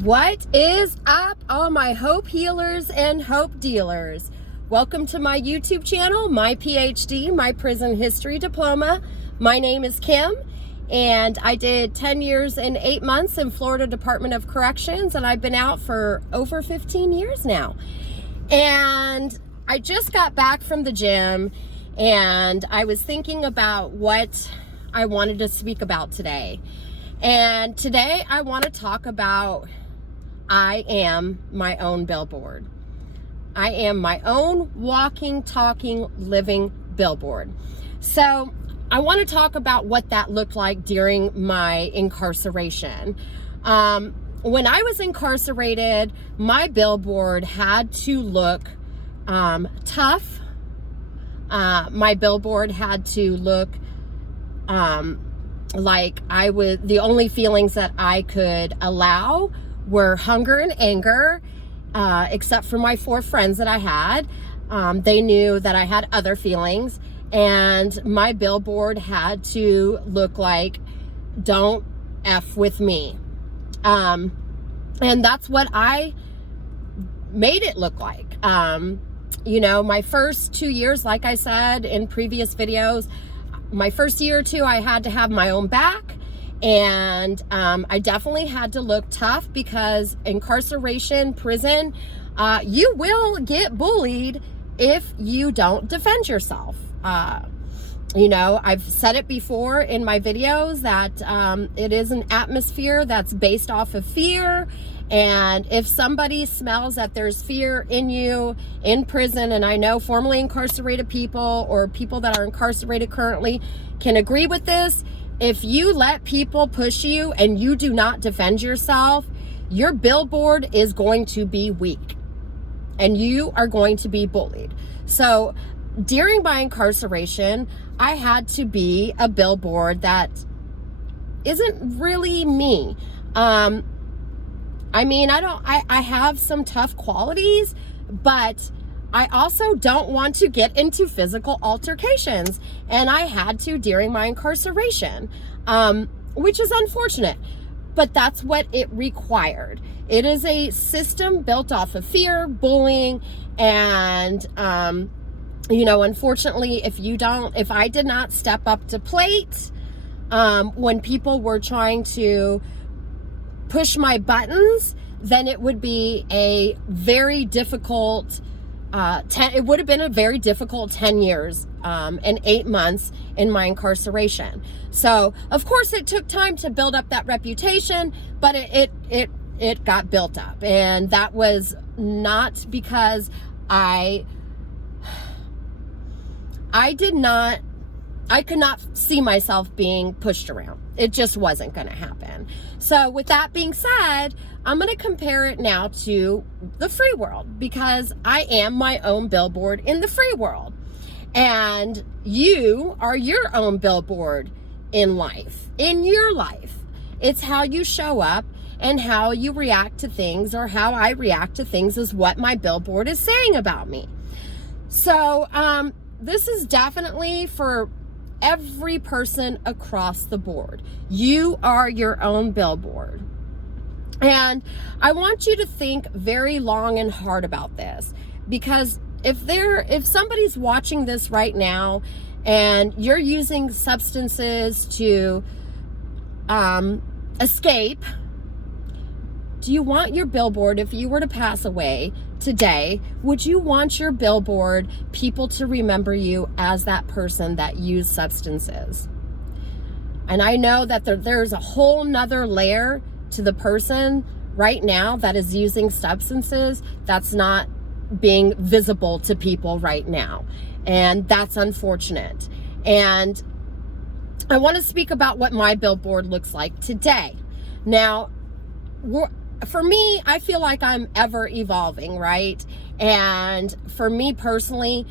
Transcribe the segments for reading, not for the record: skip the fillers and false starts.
What is up, all my hope healers and hope dealers? Welcome to my YouTube channel, my PhD, my prison history diploma. My name is Kim, and I did 10 years and 8 months in Florida Department of Corrections, and I've been out for over 15 years now. And I just got back from the gym, and I was thinking about what I wanted to speak about today. And today I want to talk about I am my own billboard. I am my own walking, talking, living billboard. So I want to talk about what that looked like during my incarceration. When I was incarcerated, my billboard had to look tough. My billboard had to look like the only feelings that I could allow were hunger and anger, except for my 4 friends that I had. They knew that I had other feelings, and my billboard had to look like, don't F with me. And that's what I made it look like. You know, my first 2 years, like I said in previous videos, my first year or two, I had to have my own back. And I definitely had to look tough, because incarceration, prison, you will get bullied if you don't defend yourself. You know, I've said it before in my videos that it is an atmosphere that's based off of fear. And if somebody smells that there's fear in you in prison, and I know formerly incarcerated people or people that are incarcerated currently can agree with this, if you let people push you and you do not defend yourself, your billboard is going to be weak and you are going to be bullied. So during my incarceration, I had to be a billboard that isn't really me. I mean, I have some tough qualities, but I also don't want to get into physical altercations. And I had to during my incarceration, which is unfortunate, but that's what it required. It is a system built off of fear, bullying, and, you know, unfortunately, if I did not step up to plate, when people were trying to push my buttons, then it would be a very difficult, it would have been a very difficult 10 years and 8 months in my incarceration. So of course it took time to build up that reputation, but it got built up. And that was not because I could not see myself being pushed around. It just wasn't going to happen. So with that being said, I'm going to compare it now to the free world, because I am my own billboard in the free world. And you are your own billboard in life, in your life. It's how you show up and how you react to things, or how I react to things, is what my billboard is saying about me. So this is definitely for every person across the board. You are your own billboard. And I want you to think very long and hard about this, because if somebody's watching this right now and you're using substances to escape, do you want your billboard, if you were to pass away today, would you want your billboard people to remember you as that person that used substances? And I know that there's a whole nother layer to the person right now that is using substances that's not being visible to people right now. And that's unfortunate. And I want to speak about what my billboard looks like today. Now, for me, I feel like I'm ever evolving, right? And for me personally,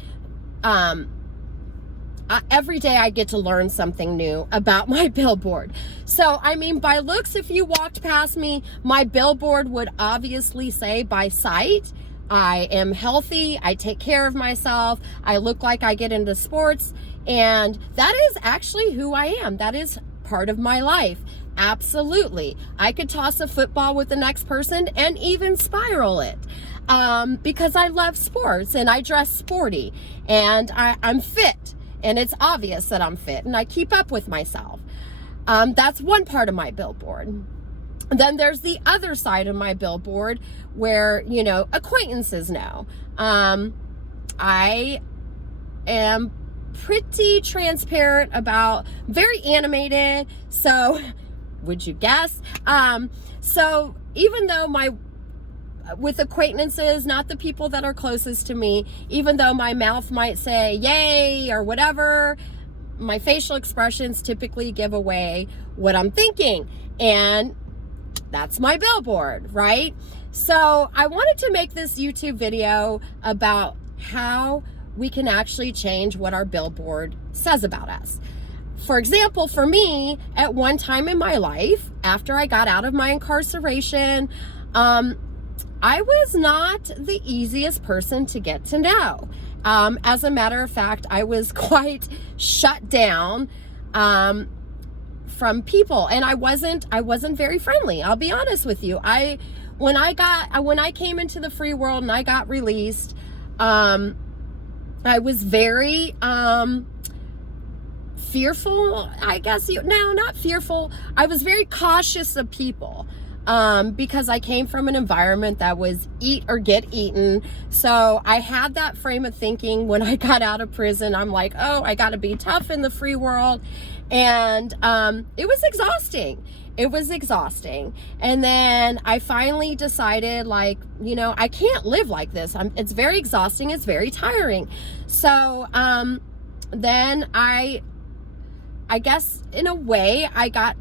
every day I get to learn something new about my billboard. So, I mean, by looks, if you walked past me, my billboard would obviously say by sight, I am healthy, I take care of myself, I look like I get into sports, and that is actually who I am. That is part of my life. Absolutely. I could toss a football with the next person and even spiral it. Because I love sports and I dress sporty and I'm fit, and it's obvious that I'm fit and I keep up with myself. That's one part of my billboard. Then there's the other side of my billboard where, you know, acquaintances know. I am pretty transparent about, very animated. So would you guess? So even though with acquaintances, not the people that are closest to me, even though my mouth might say yay or whatever, my facial expressions typically give away what I'm thinking. And that's my billboard, right? So I wanted to make this YouTube video about how we can actually change what our billboard says about us. For example, for me, at one time in my life, after I got out of my incarceration, I was not the easiest person to get to know. As a matter of fact, I was quite shut down from people, and I wasn't very friendly. I'll be honest with you. When I came into the free world and I got released, I was very fearful, I guess. Not fearful. I was very cautious of people. Because I came from an environment that was eat or get eaten. So I had that frame of thinking when I got out of prison. I'm like, oh, I got to be tough in the free world. And it was exhausting. It was exhausting. And then I finally decided, like, you know, I can't live like this. It's very exhausting. It's very tiring. So then I guess in a way I got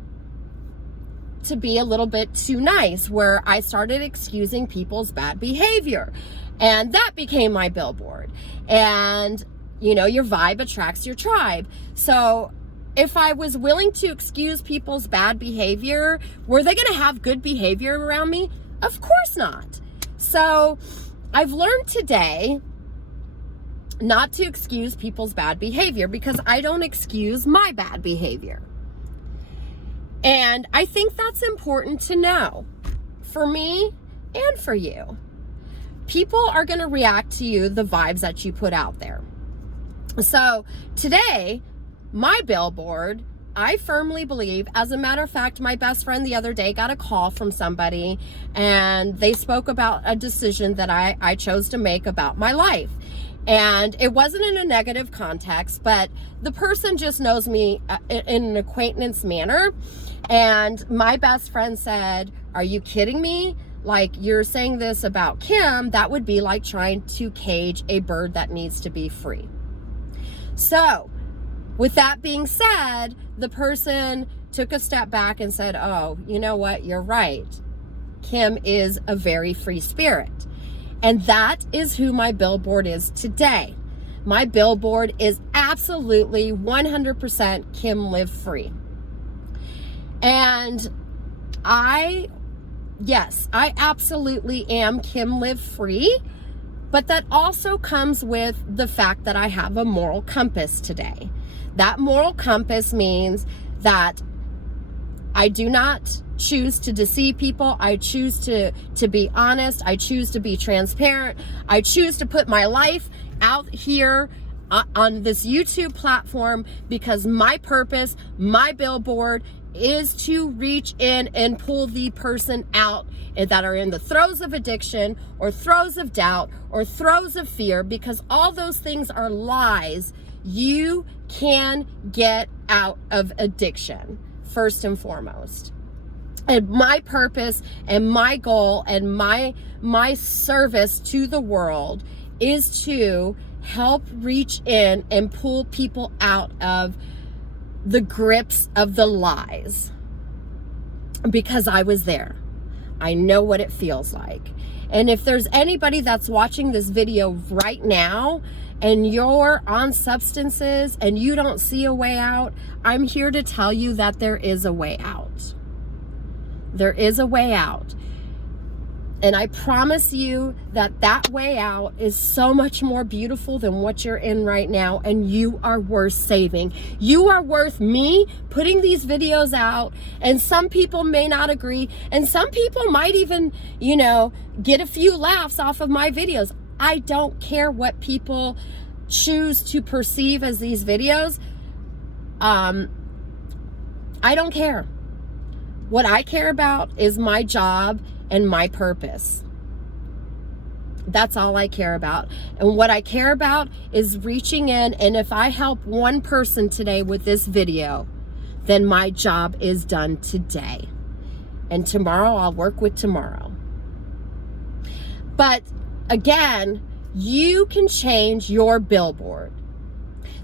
to be a little bit too nice, where I started excusing people's bad behavior, and that became my billboard. And you know, your vibe attracts your tribe. So if I was willing to excuse people's bad behavior, were they going to have good behavior around me? Of course not. So I've learned today not to excuse people's bad behavior, because I don't excuse my bad behavior. And I think that's important to know, for me and for you. People are going to react to you, the vibes that you put out there. So today, my billboard, I firmly believe, as a matter of fact, my best friend the other day got a call from somebody, and they spoke about a decision that I chose to make about my life. And it wasn't in a negative context, but the person just knows me in an acquaintance manner. And my best friend said, "Are you kidding me? Like, you're saying this about Kim? That would be like trying to cage a bird that needs to be free." So with that being said, the person took a step back and said, "Oh, you know what? You're right. Kim is a very free spirit." And that is who my billboard is today. My billboard is absolutely 100% Kim Live Free. And yes, I absolutely am Kim Live Free, but that also comes with the fact that I have a moral compass today. That moral compass means that I do not choose to deceive people. I choose to be honest. I choose to be transparent. I choose to put my life out here on this YouTube platform, because my purpose, my billboard, is to reach in and pull the person out that are in the throes of addiction or throes of doubt or throes of fear, because all those things are lies. You can get out of addiction, first and foremost. And my purpose and my goal and my service to the world is to help reach in and pull people out of the grips of the lies, because I was there. I know what it feels like. And if there's anybody that's watching this video right now and you're on substances and you don't see a way out, I'm here to tell you that there is a way out. There is a way out. And I promise you that that way out is so much more beautiful than what you're in right now. And you are worth saving. You are worth me putting these videos out. And some people may not agree. And some people might even, you know, get a few laughs off of my videos. I don't care what people choose to perceive as these videos. I don't care. What I care about is my job and my purpose. That's all I care about. And what I care about is reaching in, and if I help one person today with this video, then my job is done today. And tomorrow I'll work with tomorrow. But again, you can change your billboard.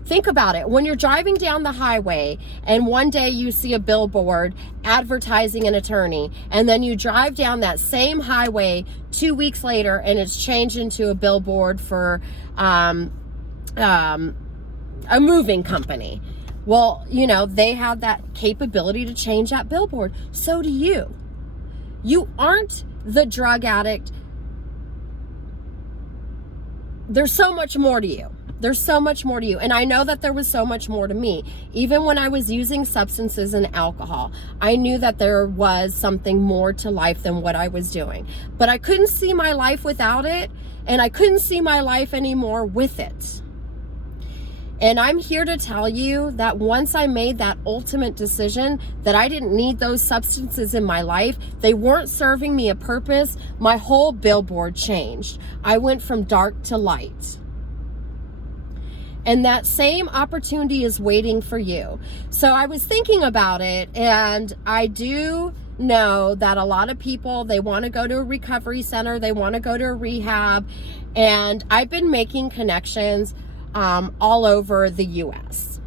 Think about it. When you're driving down the highway and one day you see a billboard advertising an attorney, and then you drive down that same highway 2 weeks later and it's changed into a billboard for a moving company. Well, you know, they have that capability to change that billboard. So do you. You aren't the drug addict. There's so much more to you. There's so much more to you. And I know that there was so much more to me. Even when I was using substances and alcohol, I knew that there was something more to life than what I was doing. But I couldn't see my life without it, and I couldn't see my life anymore with it. And I'm here to tell you that once I made that ultimate decision that I didn't need those substances in my life, they weren't serving me a purpose, my whole billboard changed. I went from dark to light. And that same opportunity is waiting for you. So I was thinking about it, and I do know that a lot of people, they want to go to a recovery center, they want to go to a rehab, and I've been making connections all over the U.S.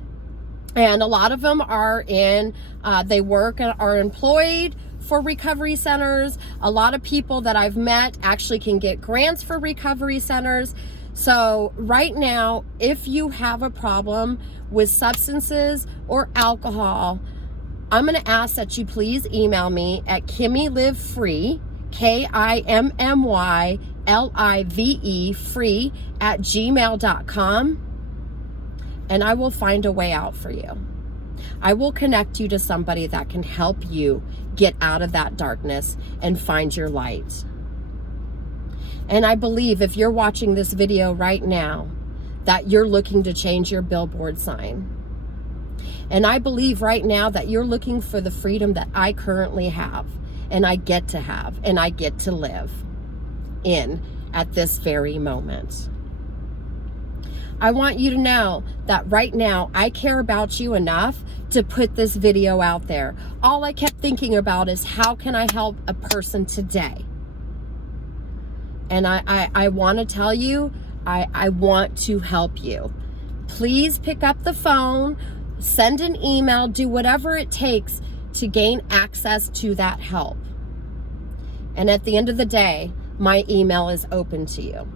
And a lot of them are they work and are employed for recovery centers. A lot of people that I've met actually can get grants for recovery centers. So right now, if you have a problem with substances or alcohol, I'm going to ask that you please email me at KimmyLiveFree, KIMMYLIVE free @gmail.com, and I will find a way out for you. I will connect you to somebody that can help you get out of that darkness and find your light. And I believe if you're watching this video right now, that you're looking to change your billboard sign. And I believe right now that you're looking for the freedom that I currently have, and I get to have, and I get to live in at this very moment. I want you to know that right now I care about you enough to put this video out there. All I kept thinking about is how can I help a person today? And I want to tell you, I want to help you. Please pick up the phone, send an email, do whatever it takes to gain access to that help. And at the end of the day, my email is open to you.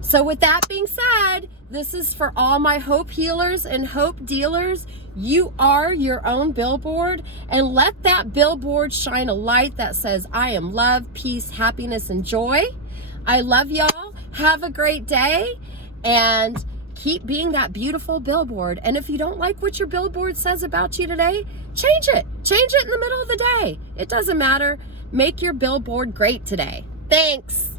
So with that being said, this is for all my hope healers and hope dealers. You are your own billboard, and let that billboard shine a light that says, I am love, peace, happiness, and joy. I love y'all. Have a great day, and keep being that beautiful billboard. And if you don't like what your billboard says about you today, change it. Change it in the middle of the day. It doesn't matter. Make your billboard great today. Thanks.